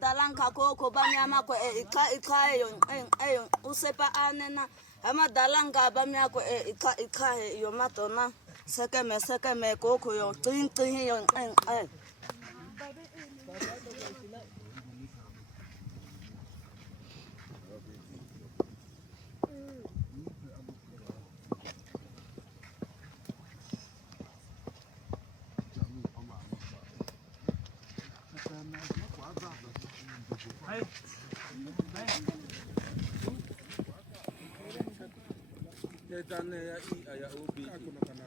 dalanka koko banyama ko ika eyo usepa anena ama dalanka bamya ko ika yo matona sekeme koko yo tin yo Tane ya ya ubi ya vumbi sana